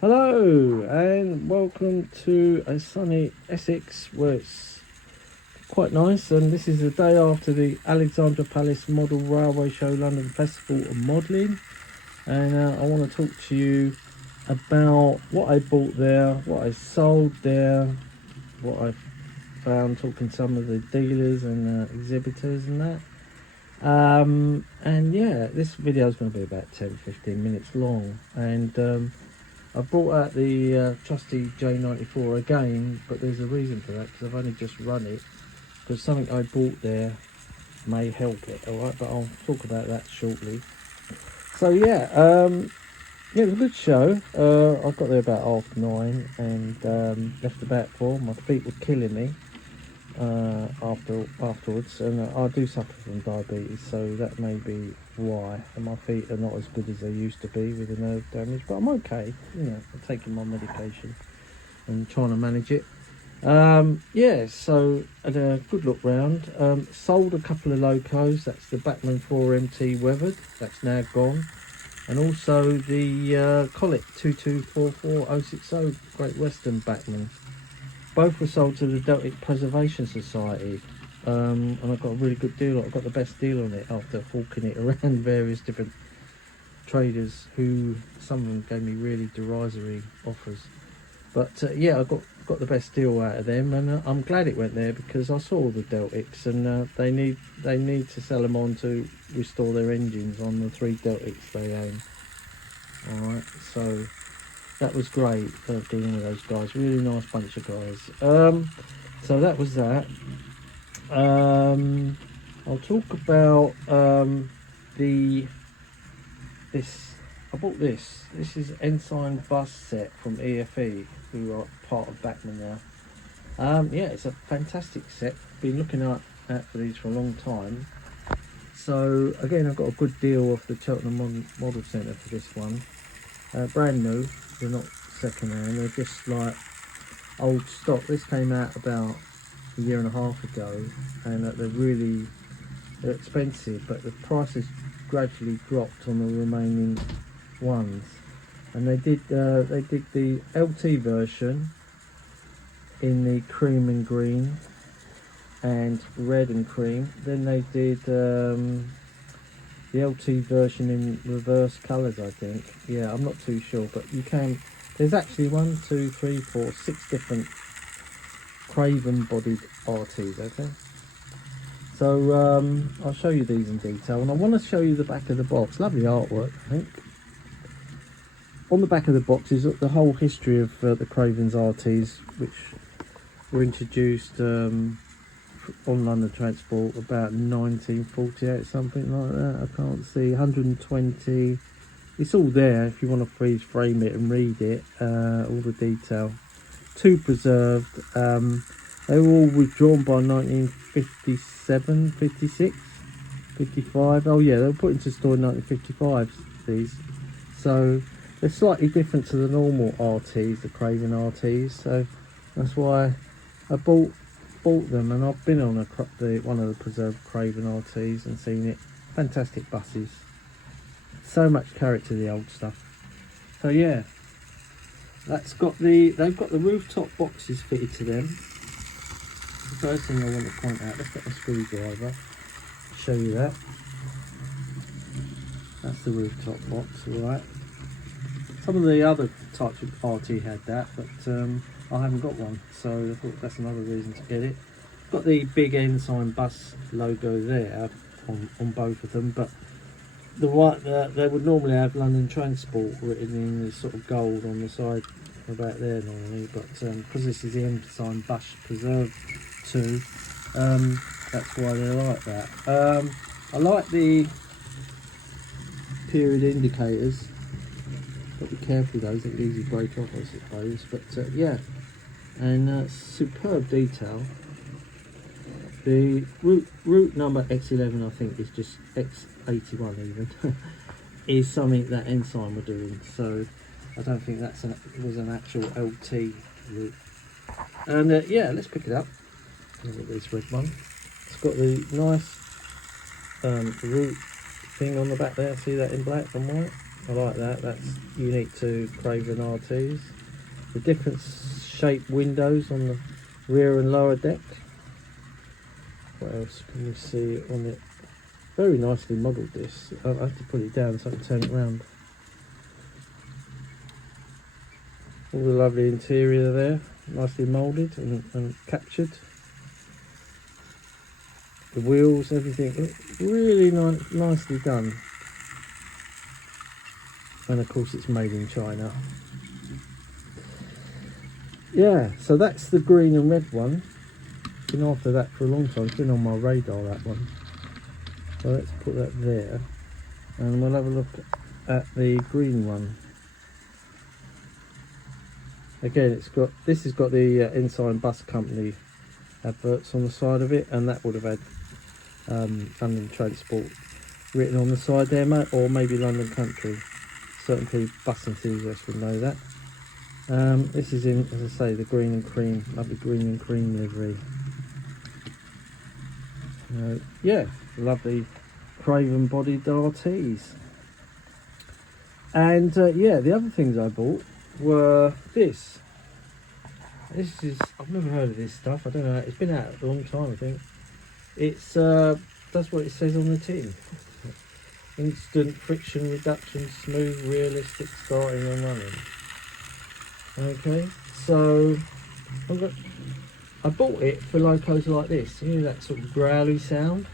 Hello and welcome to a sunny Essex where it's quite nice, and this is the day after the Alexandra Palace Model Railway Show London Festival of Modelling, and I want to talk to you about what I bought there, what I sold there, what I found talking to some of the dealers and exhibitors and that. And yeah, this video is going to be about 10-15 minutes long, and I brought out the trusty J94 again, but there's a reason for that, because I've only just run it, because something I bought there may help it, alright, but I'll talk about that shortly. So yeah, it was a good show. I got there about 9:30 and left about 4. My feet were killing me afterwards, and I do suffer from diabetes, so that may be why. And my feet are not as good as they used to be with the nerve damage, but I'm okay. I'm taking my medication and trying to manage it. Yeah, so I had a good look round. Sold a couple of locos. That's the Bachmann 4MT weathered, that's now gone, and also the Colic 2244060 Great Western Bachmann. Both were sold to the Deltic Preservation Society, and I got a really good deal. I got the best deal on it after hawking it around various different traders, who some of them gave me really derisory offers. But yeah, I got the best deal out of them, and I'm glad it went there, because I saw the Deltics, and they need to sell them on to restore their engines on the 3 Deltics they own. All right, so that was great dealing with those guys. Really nice bunch of guys. So that was that. I'll talk about this. I bought this. This is Ensign bus set from EFE, who are part of Bachmann now. Yeah, it's a fantastic set. Been looking out for these for a long time. So again, I got a good deal off the Cheltenham Model Centre for this one. Brand new. They're not second hand, they're just like old stock. This came out about a year and a half ago, and they're expensive, but the prices gradually dropped on the remaining ones. And they did the LT version in the cream and green and red and cream. Then they did the LT version in reverse colours, I think. Yeah, I'm not too sure, but you can. There's actually 1, 2, 3, 4, 6 different Craven bodied RTs. Okay, so I'll show you these in detail, and I want to show you the back of the box. Lovely artwork, I think. On the back of the box is the whole history of the Craven's RTs, which were introduced on London Transport about 1948, something like that. I can't see. 120. It's all there if you want to freeze frame it and read it, all the detail. 2 preserved. They were all withdrawn by 1957, 56, 55. Oh yeah, they were put into store in 1955, these. So they're slightly different to the normal RTs, the Craven RTs. So that's why I bought them, and I've been on one of the preserved Craven RTs and seen it. Fantastic buses. So much character, the old stuff. So yeah, they've got the rooftop boxes fitted to them. The first thing I want to point out, let's get my screwdriver, show you that. That's the rooftop box, alright. Some of the other types of RT had that, but I haven't got one, so I thought that's another reason to get it. Got the big Ensign bus logo there on both of them, but the one they would normally have London Transport written in the sort of gold on the side about there normally, but because this is the Ensign bus preserved too, that's why they're like that. I like the period indicators. Got to be careful with those, they can easily break off, I suppose. But yeah, and superb detail. The route number X11, I think, is just X81 even, is something that Ensign were doing. So I don't think was an actual LT route. And yeah, let's pick it up. Look at this red one. It's got the nice route thing on the back there. See that in black and white? I like that. That's unique to Craven RTs. The different shaped windows on the rear and lower deck. What else can we see on it? Very nicely modelled this. I have to put it down so I can turn it around. All the lovely interior there, nicely moulded and captured. The wheels, everything, really nicely done. And of course it's made in China. Yeah, so that's the green and red one. Been after that for a long time. It's been on my radar, that one. So let's put that there, and we'll have a look at the green one. Again, this has got the Ensign Bus Company adverts on the side of it, and that would have had London Transport written on the side there, or maybe London Country. Certainly bus enthusiasts would know that. This is in, as I say, the green and cream, lovely green and cream livery. Yeah, lovely Craven bodied RTs. And yeah, the other things I bought were this. This is, I've never heard of this stuff. I don't know, it's been out a long time, I think. It's that's what it says on the tin. Instant friction reduction, smooth, realistic starting and running. Okay, so I bought it for locos like this. You know that sort of growly sound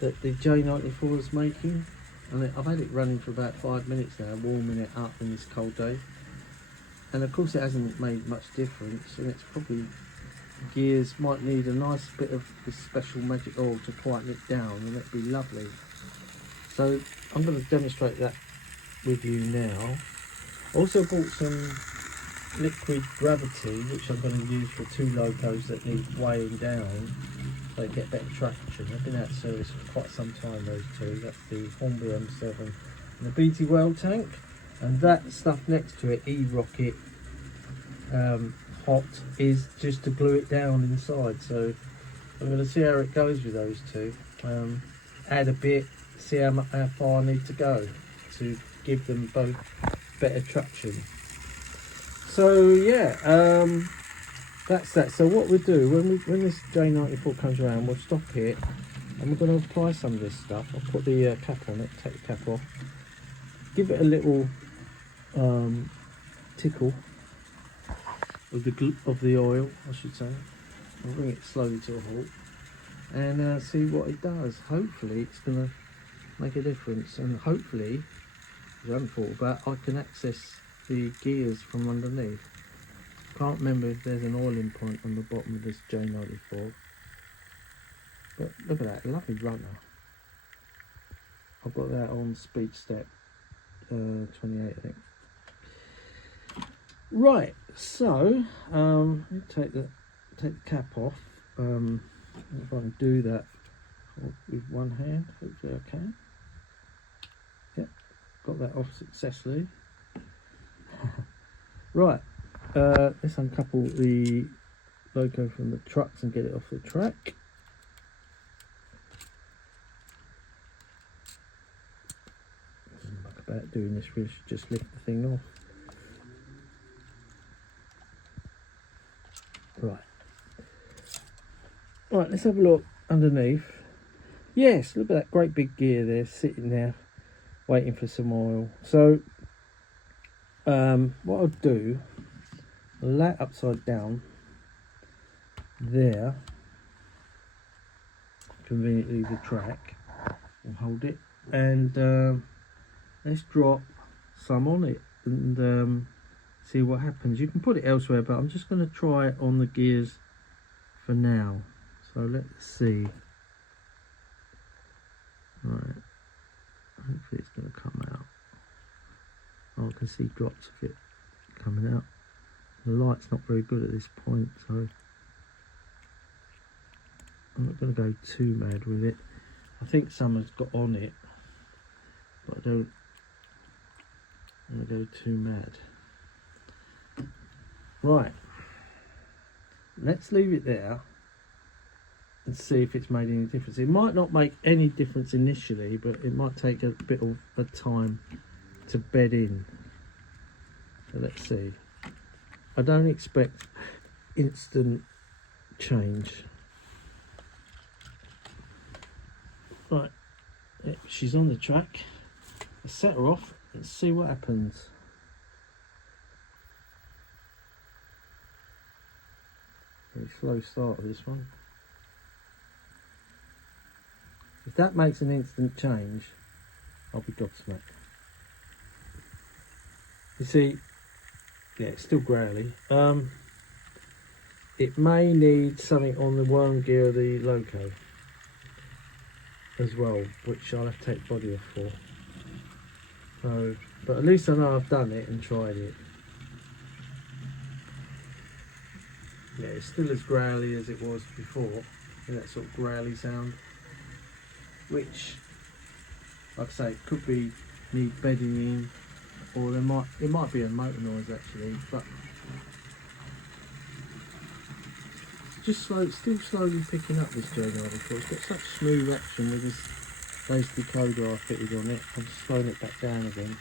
that the J94 is making? And I've had it running for about 5 minutes now, warming it up in this cold day. And of course it hasn't made much difference, and it's probably, gears might need a nice bit of this special magic oil to quieten it down, and it'd be lovely. So I'm going to demonstrate that with you now. Also bought some liquid gravity, which I'm going to use for two locos that need weighing down so they get better traction. They've been out of service for quite some time, those two. That's the Hornby M7 and the BT Well tank, and that stuff next to it, E-Rocket Hot, is just to glue it down inside. So I'm going to see how it goes with those two. Add a bit, see how far I need to go to give them both better traction. So yeah, that's that. So what we'll do when this J94 comes around, we'll stop it and we're going to apply some of this stuff. I'll put the cap on it, take the cap off, give it a little tickle of the oil, I should say. I'll bring it slowly to a halt and see what it does. Hopefully it's going to make a difference, and hopefully, as I haven't thought about, I can access the gears from underneath. Can't remember if there's an oiling point on the bottom of this J94, but look at that, lovely runner. I've got that on speed step 28, I think. Right, so take the cap off. If I can do that with one hand, hopefully I can. Yep, got that off successfully. Right, let's uncouple the logo from the trucks and get it off the track. Doesn't look about doing this, we should just lift the thing off. Right, let's have a look underneath. Yes, look at that great big gear there, sitting there, waiting for some oil. So, what I'll do, I'll lay it upside down there, conveniently the track, and hold it, and let's drop some on it and see what happens. You can put it elsewhere, but I'm just going to try it on the gears for now. So let's see. Right, hopefully it's going to come out. Oh, I can see drops of it coming out. The light's not very good at this point, so I'm not going to go too mad with it. I think someone's got on it, but I don't want to go too mad. Right, let's leave it there and see if it's made any difference. It might not make any difference initially, but it might take a bit of a time to bed in. So let's see. I don't expect instant change. Right, she's on the track. Let's set her off and see what happens. Very slow start of this one. If that makes an instant change, I'll be gobsmacked. You see, yeah, it's still growly. It may need something on the worm gear of the loco as well, which I'll have to take body off for. So, but at least I know I've done it and tried it. Yeah, it's still as growly as it was before, that sort of growly sound, which, like I say, it could be need bedding in, or it might be a motor noise actually, but it's just still slowly picking up this J94. It's got such smooth action with this base decoder I fitted on it. I'm just slowing it back down again.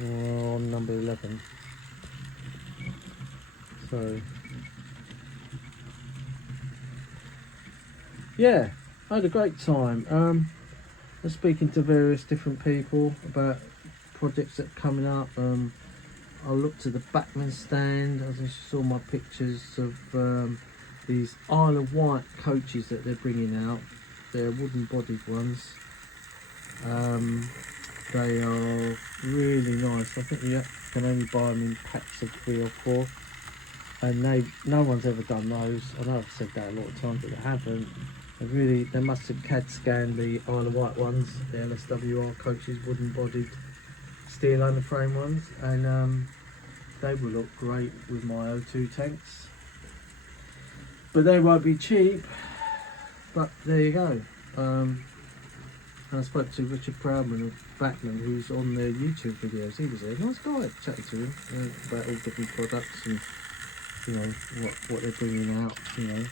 On number 11. So yeah, I had a great time. I was speaking to various different people about projects that are coming up. I looked at the Backman stand. I just saw my pictures of these Isle of Wight coaches that they're bringing out. They're wooden bodied ones. They are really nice. I think you can only buy them in packs of 3 or 4. And no one's ever done those. I know I've said that a lot of times, but they haven't. They must have CAD scanned the Isle of Wight ones, the LSWR coaches, wooden bodied steel underframe ones, and they will look great with my O2 tanks. But they won't be cheap, but there you go. And I spoke to Richard Proudman of Backman, who's on their YouTube videos. He was a nice guy, chatting to him about all different products and, you know, what they're bringing out, you know.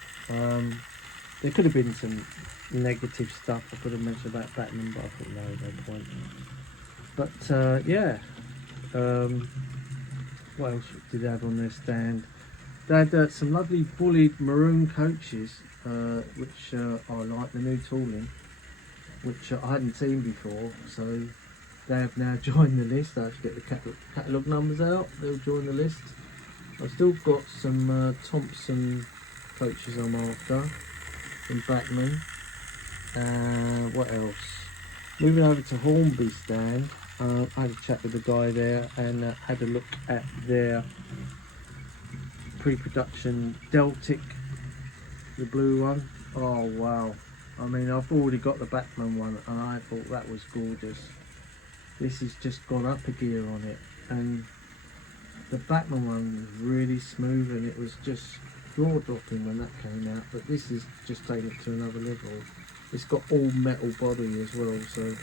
There could have been some negative stuff I could have mentioned about Batman, but I thought no point. But yeah, what else did they have on their stand? They had some lovely bullied maroon coaches, which I like, the new tooling, which I hadn't seen before. So they have now joined the list. I have to get the catalogue numbers out. They'll join the list. I've still got some Thompson coaches I'm after. From Backman. What else? Moving over to Hornby stand, I had a chat with the guy there and had a look at their pre-production Deltic, the blue one. Oh wow, I mean, I've already got the Backman one and I thought that was gorgeous. This has just gone up a gear on it, and the Backman one was really smooth and it was just jaw dropping when that came out, but this is just taking it to another level. It's got all metal body as well, so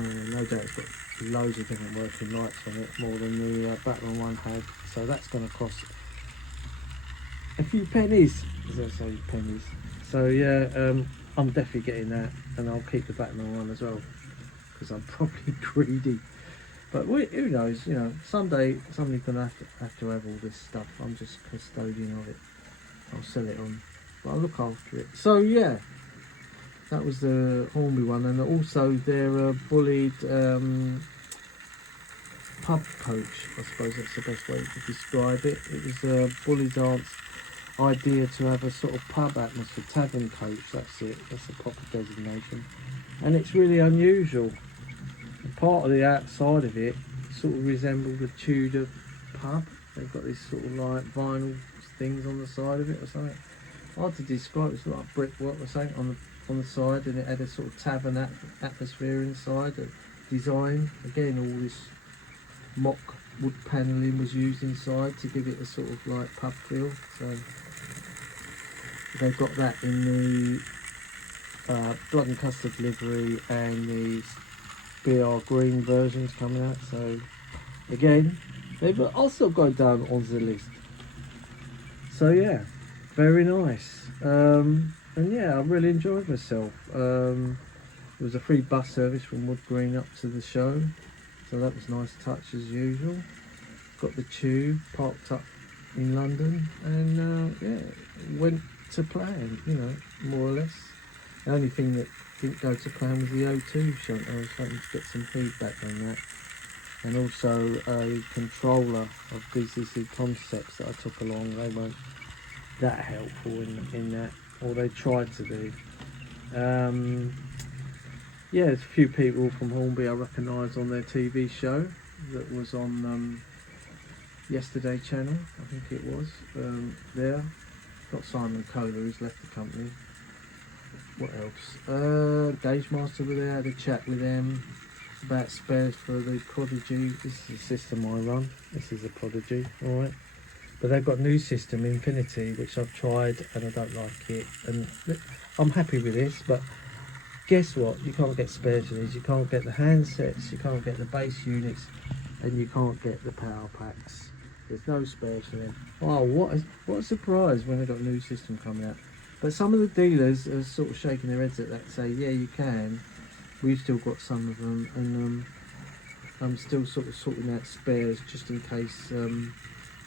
no doubt it's got loads of different working lights on it, more than the Batman one had, so that's going to cost a few pennies, as I say, pennies. So yeah, I'm definitely getting that, and I'll keep the Batman one as well, because I'm probably greedy. But who knows, you know, someday somebody's going to have to have all this stuff. I'm just custodian of it. I'll sell it on, but I'll look after it. So yeah, that was the Hornby one, and also their bullied pub coach. I suppose that's the best way to describe it. It was Bullied Aunt's idea to have a sort of pub atmosphere, tavern coach. That's it. That's the proper designation, and it's really unusual. Part of the outside of it sort of resembled a Tudor pub. They've got these sort of like vinyl things on the side of it or something. Hard to describe. It's like brickwork or something on the side, and it had a sort of tavern atmosphere inside. The design, again, all this mock wood panelling was used inside to give it a sort of like pub feel. So they've got that in the blood and custard livery and the BR green versions coming out. So again, they've also gone down onto the list. So yeah, very nice. And yeah, I really enjoyed myself. There was a free bus service from Wood Green up to the show, so that was a nice touch as usual. Got the tube parked up in London, and yeah, went to plan, you know, more or less. The only thing that didn't go to plan was the O2 shunt. I was hoping to get some feedback on that, and also a controller of BCC Concepts that I took along. They weren't that helpful in that, or they tried to be. Yeah, there's a few people from Hornby I recognise on their TV show that was on Yesterday Channel, I think it was. There, got Simon Kohler, who's left the company. What else? Gauge Master were there, had a chat with them about spares for the Prodigy. This is a system I run. This is a Prodigy, alright. But they've got a new system, Infinity, which I've tried and I don't like it. And I'm happy with this, but guess what? You can't get spares for these. You can't get the handsets, you can't get the base units, and you can't get the power packs. There's no spares for them. Oh, what a surprise when they got a new system coming out. But some of the dealers are sort of shaking their heads at that, say, yeah, you can. We've still got some of them, and I'm still sort of sorting out spares just in case,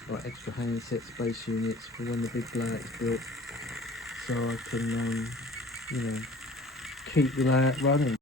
like extra handsets, base units for when the big layout's built, so I can, you know, keep the layout running.